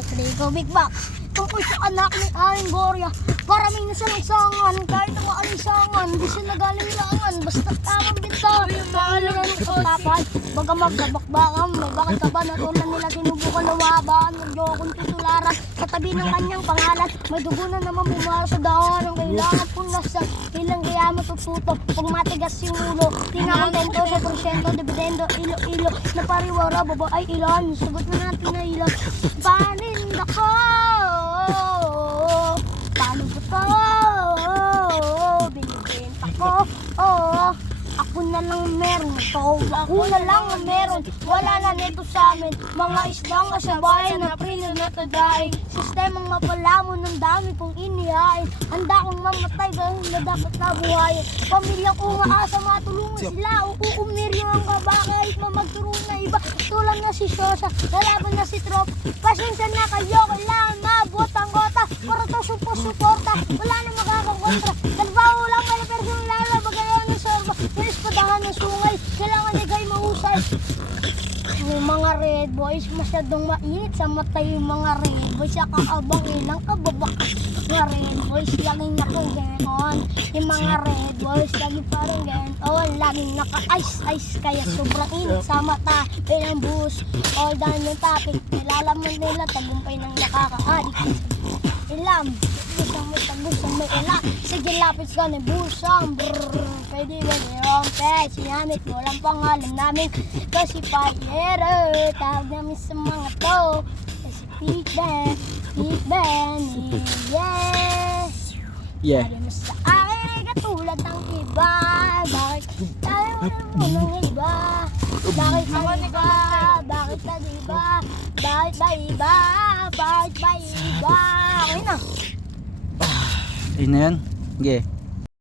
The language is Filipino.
3, go big back. Tungkol sa anak ni Aling Gloria, maraming nasalangsangan, kahit ang maalisangan, di sila galing-langan, basta tamang bintang. Maalilan ng kapapan, baga magkabakbakan, may bakit ka ba natulan nila sinubukan lumaban, nagyokong tutularan, sa tabi ng kanyang pangalan, may dugo na naman bumara sa dahon, ang kailangan punasan, ilang kaya matututo, pag matigas yung ulo, tinakontento sa porsyento, dividendo, ilo-ilo, na pariwara, baba ay ilan, sagot na natin na ilan, paninda ko! Paano ba ito? Binibenta ko. Ako na lang meron to. Ako na lang ang meron. Wala na nito sa amin. Mga isdang kasabayan na prinog na tagain. Sistemang mapalamon ng dami kong inihain. Handa kong mamatay dahil na dapat nabuhayin. Pamilyang umaasa matulungan sila. Uumiryo ang kabakay. Mamagturo na iba. Tulad na si Sosa. Lalaban na si Trop. Pasensya na kayo. Kailangan maabot ang kota. Para to suporta. Wala na makakakontra. Nagbaho lang pala persong lalo. Bagay ng sorba. Padahan ng sungay, kailangan niya kayo mahusay. Yung mga red boys, masyadong mainit sa mata yung mga red boys. Sa kaabang ilang kababak. Mga red boys, laging naka-ganon. Yung mga red boys, laging parang ganon. Laging naka-ice-ice, kaya sobrang init sa mata. Bilang bus, all down yung topic. Nilalaman nila, tagumpay ng nakaka-adik. Ilam, busang may ila. Sige, lapit ka na busang. Pwede ba yung pes? Sinamit mo lang pangalan namin. Kasi payero, tawag namin sa mga to. Kasi Big Ben, yeah. Sabi mo sa akin, katulad ng iba. Bakit tayo mo ng iba? Bakit ka iba? Bakit ka iba? Bakit ba iba? Bakit ba iba? Okay na. Ayun na yan. Sige.